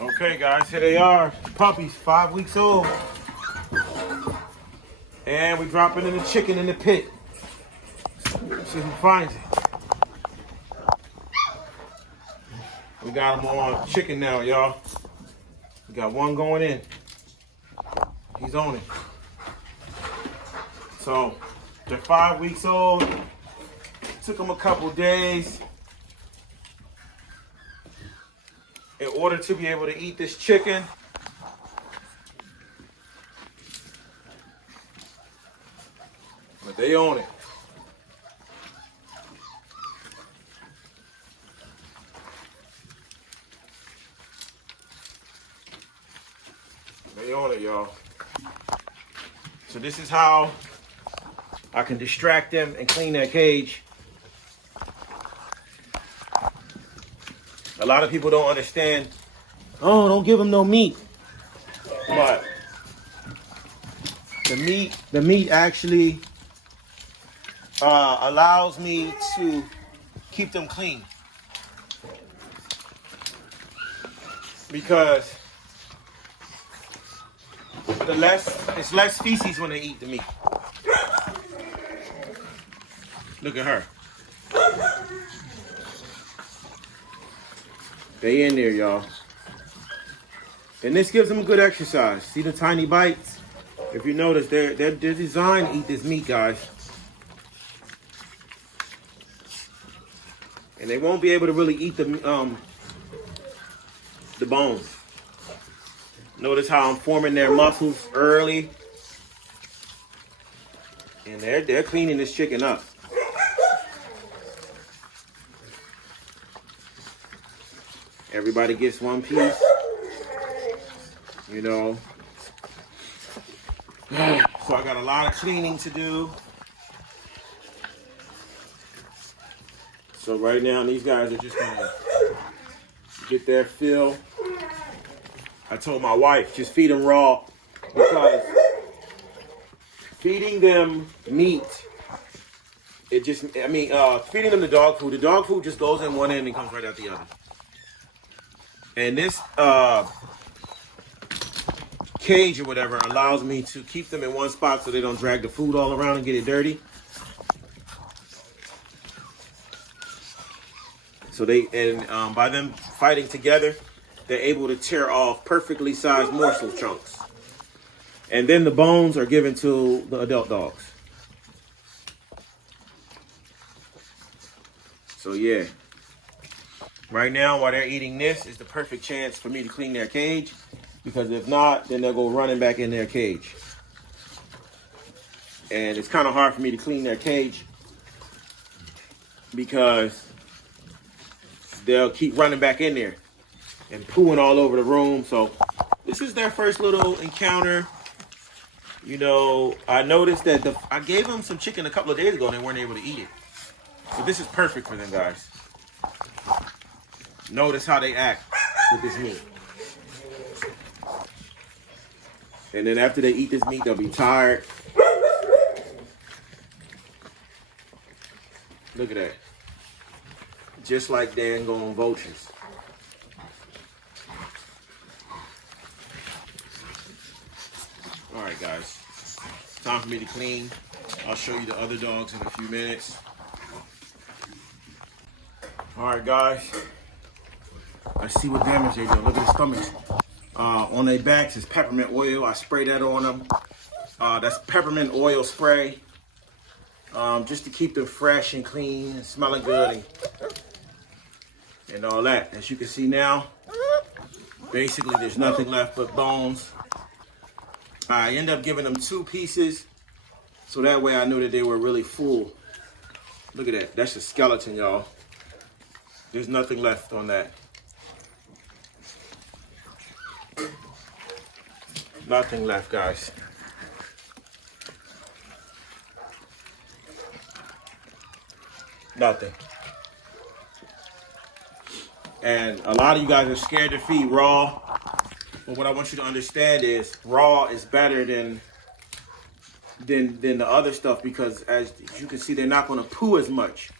Okay, guys, here they are. Puppies, 5 weeks old. And we're dropping in the chicken in the pit. Let's see who finds it. We got them on chicken now, y'all. We got one going in. He's on it. So, they're 5 weeks old. Took them a couple days in order to be able to eat this chicken. But they own it. They own it, y'all. So this is how I can distract them and clean that cage. A lot of people don't understand, oh, don't give them no meat. But the meat actually allows me to keep them clean. Because it's less feces when they eat the meat. Look at her. They in there, y'all. And this gives them good exercise. See the tiny bites? If you notice, they're designed to eat this meat, guys. And they won't be able to really eat the bones. Notice how I'm forming their muscles early. And they're cleaning this chicken up. Everybody gets one piece, you know. So I got a lot of cleaning to do. So right now, these guys are just gonna get their fill. I told my wife, just feed them raw, because feeding them meat, feeding them the dog food just goes in one end and comes right out the other. And this cage or whatever allows me to keep them in one spot so they don't drag the food all around and get it dirty. So by them fighting together, they're able to tear off perfectly sized morsel chunks. And then the bones are given to the adult dogs. So yeah. Right now, while they're eating this, is the perfect chance for me to clean their cage. Because if not, then they'll go running back in their cage. And it's kind of hard for me to clean their cage because they'll keep running back in there and pooing all over the room. So this is their first little encounter. You know, I noticed that I gave them some chicken a couple of days ago and they weren't able to eat it. So this is perfect for them, guys. Notice how they act with this meat. And then after they eat this meat, they'll be tired. Look at that. Just like dang-gone vultures. All right, guys. It's time for me to clean. I'll show you the other dogs in a few minutes. All right, guys. Let's see what damage they do. Look at the stomachs. On their backs is peppermint oil. I spray that on them. That's peppermint oil spray. Just to keep them fresh and clean and smelling good and all that. As you can see now, basically there's nothing left but bones. I end up giving them 2 pieces, so that way I knew that they were really full. Look at that. That's a skeleton, y'all. There's nothing left on that. Nothing left, guys. Nothing. And a lot of you guys are scared to feed raw. But what I want you to understand is raw is better than the other stuff, because as you can see, they're not going to poo as much.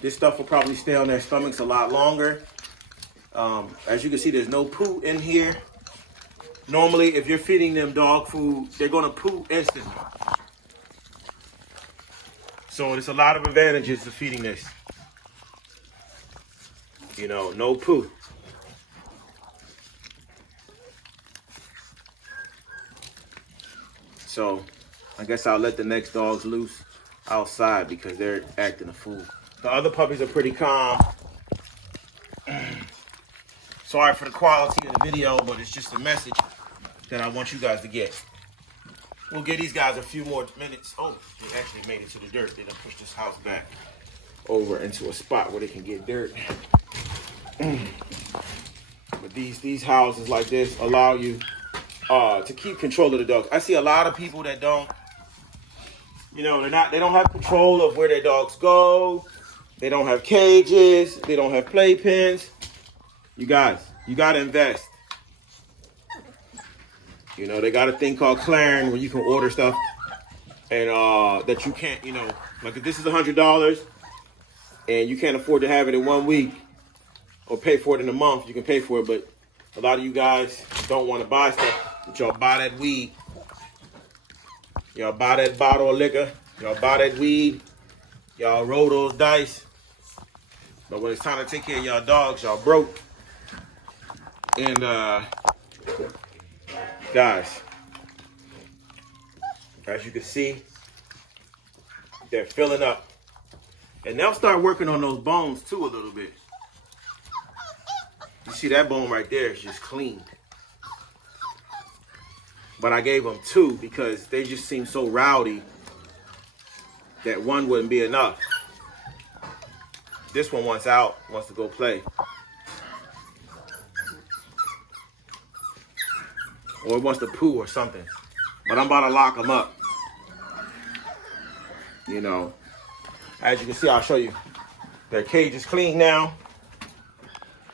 This stuff will probably stay on their stomachs a lot longer. As you can see, there's no poo in here. Normally, if you're feeding them dog food, they're gonna poo instantly. So there's a lot of advantages to feeding this. You know, no poo. So I guess I'll let the next dogs loose outside because they're acting a fool. The other puppies are pretty calm. Sorry for the quality of the video, but it's just a message that I want you guys to get. We'll give these guys a few more minutes. Oh, they actually made it to the dirt. They done pushed this house back over into a spot where they can get dirt. But these houses like this allow you to keep control of the dogs. I see a lot of people that don't, you know, they don't have control of where their dogs go. They don't have cages. They don't have playpens. You guys, you gotta invest. You know, they got a thing called clearing where you can order stuff and that you can't, you know, like if this is $100 and you can't afford to have it in 1 week or pay for it in a month, you can pay for it. But a lot of you guys don't want to buy stuff, but y'all buy that weed. Y'all buy that bottle of liquor. Y'all buy that weed. Y'all roll those dice. But when it's time to take care of y'all dogs, y'all broke. And guys, as you can see, they're filling up. And they'll start working on those bones too a little bit. You see that bone right there is just cleaned. But I gave them 2 because they just seem so rowdy that 1 wouldn't be enough. This one wants out, wants to go play. Or wants to poo or something. But I'm about to lock them up. You know, as you can see, I'll show you. Their cage is clean now.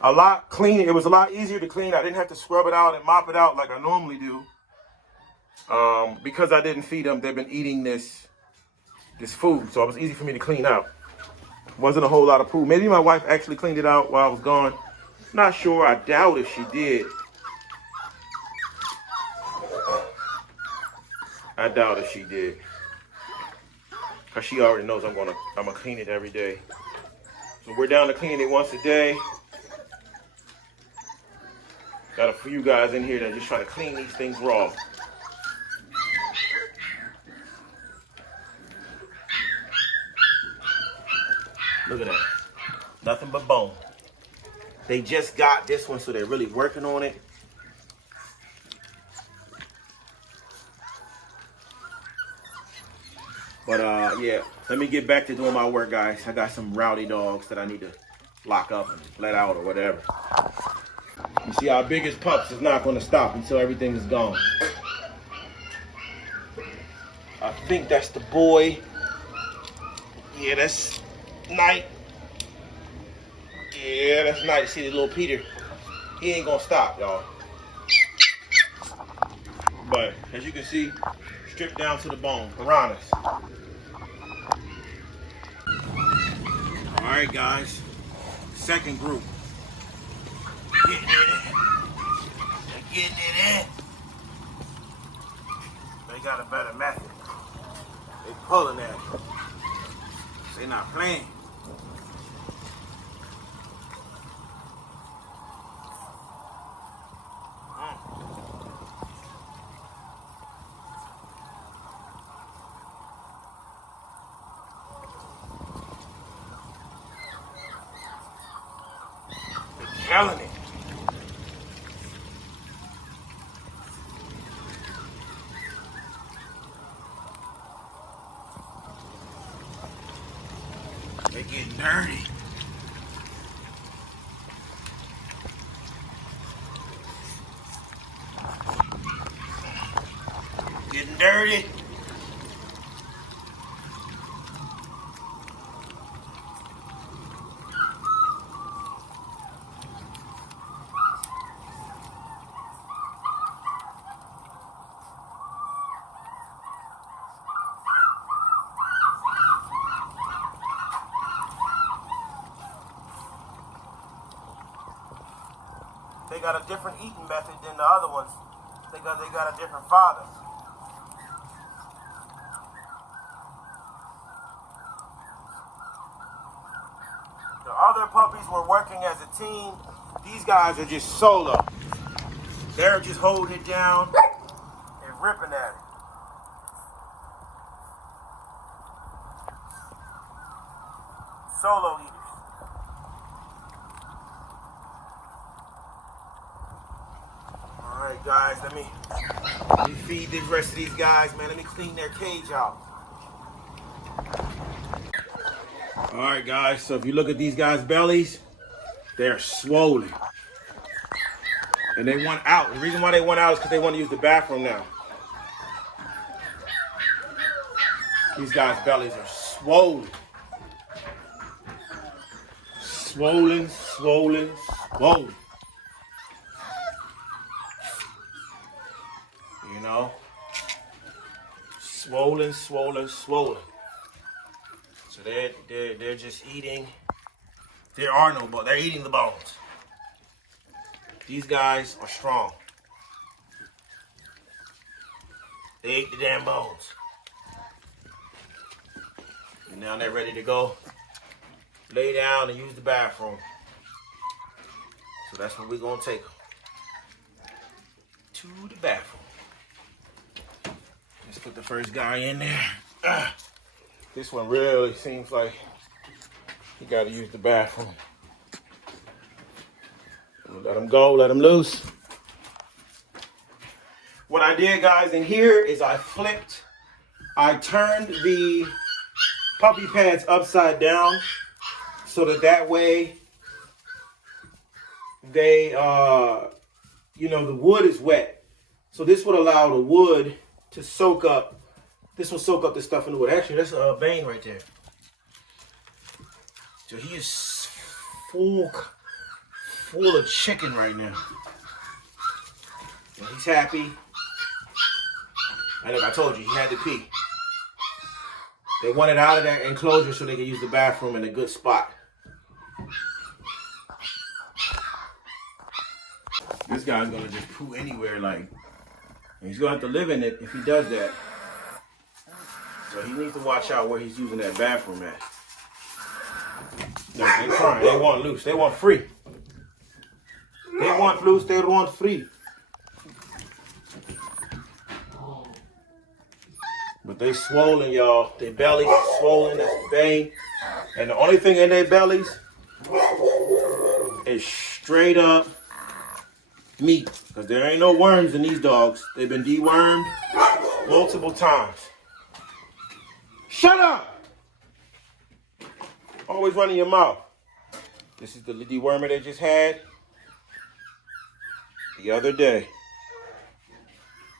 A lot cleaner. It was a lot easier to clean. I didn't have to scrub it out and mop it out like I normally do. Because I didn't feed them, they've been eating this food. So it was easy for me to clean out. Wasn't a whole lot of poo. Maybe my wife actually cleaned it out while I was gone. Not sure. I doubt if she did. I doubt if she did. Cause she already knows I'm gonna clean it every day. So we're down to cleaning it once a day. Got a few guys in here that are just trying to clean these things raw. Look at that. Nothing but bone. They just got this one, so they're really working on it. But yeah, let me get back to doing my work, guys. I got some rowdy dogs that I need to lock up and let out or whatever. You see, our biggest pups is not going to stop until everything is gone. I think that's the boy. Yeah, that's Night. Yeah, that's Night. See the little Peter. He ain't going to stop, y'all. But as you can see, stripped down to the bone. Piranhas. All right, guys. Second group. Getting it in. They're getting it in. They got a better method. They pulling at it. They not playing. Killing it. They getting dirty. Getting dirty. they got a different eating method than the other ones because they got a different father. The other puppies were working as a team. These guys are just solo. They're just holding it down and ripping at it. Solo eaters. Alright guys, let me feed the rest of these guys, man. Let me clean their cage out. Alright guys, so if you look at these guys' bellies, they're swollen. And they want out. The reason why they want out is because they want to use the bathroom now. These guys' bellies are swollen. Swollen, swollen, swollen. You know? Swollen, swollen, swollen. So they're just eating. There are no bones. They're eating the bones. These guys are strong. They ate the damn bones. And now they're ready to go lay down and use the bathroom. So that's where we're gonna take them. To the bathroom. Let's put the first guy in there. This one really seems like he gotta use the bathroom. Let him go, let him loose. What I did, guys, in here is I turned the puppy pads upside down so that way they, the wood is wet. So this would allow the wood to soak up. This will soak up the stuff in the wood. Actually, that's a vein right there. So he is full of chicken right now. And he's happy. And like I told you, he had to pee. They wanted out of that enclosure so they could use the bathroom in a good spot. This guy's gonna just poo anywhere, like, and he's gonna have to live in it if he does that. So he needs to watch out where he's using that bathroom at. No, they're crying. They want loose. They want free. They want loose. They want free. But they swollen, y'all. Their bellies are swollen. That's the vein. And the only thing in their bellies is straight up meat. Because there ain't no worms in these dogs. They've been dewormed multiple times. Shut up! Always running your mouth. This is the dewormer they just had the other day.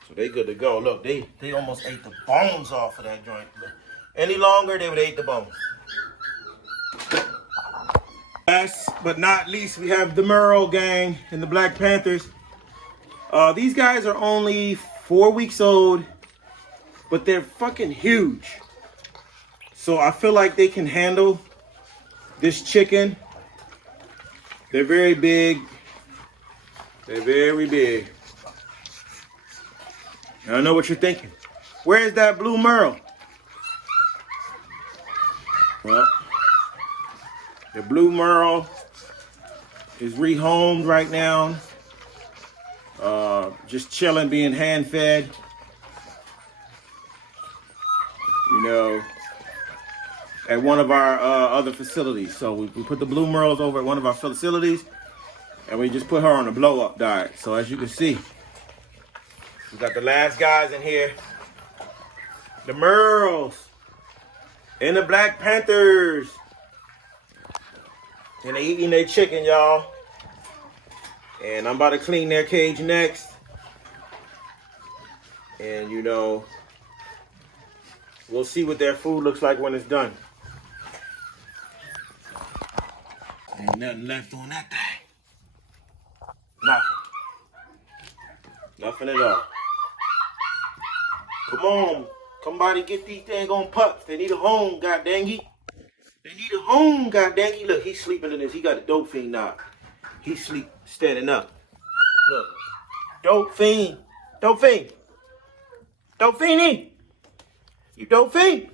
So they good to go. Look, they almost ate the bones off of that joint. Look. Any longer, they would have ate the bones. Last but not least, we have the Merle gang and the Black Panthers. These guys are only 4 weeks old, but they're fucking huge. So I feel like they can handle this chicken. They're very big. They're very big. And I know what you're thinking. Where is that blue Merle? Well, the blue Merle is rehomed right now. Just chilling, being hand fed. You know, at one of our other facilities. So we put the blue Merles over at one of our facilities, and we just put her on a blow-up diet. So as you can see, we got the last guys in here. The Merles and the Black Panthers. And they eating their chicken, y'all. And I'm about to clean their cage next. And you know, we'll see what their food looks like when it's done. Ain't nothing left on that thing. Nothing. Nothing at all. Come on. Somebody get these dang on pups. They need a home, god dang it. They need a home, god dang it. Look, he's sleeping in this. He got a dope fiend knock. He sleep standing up. Look. Dope fiend. Dope fiend. Dope fiend. You dope fiend.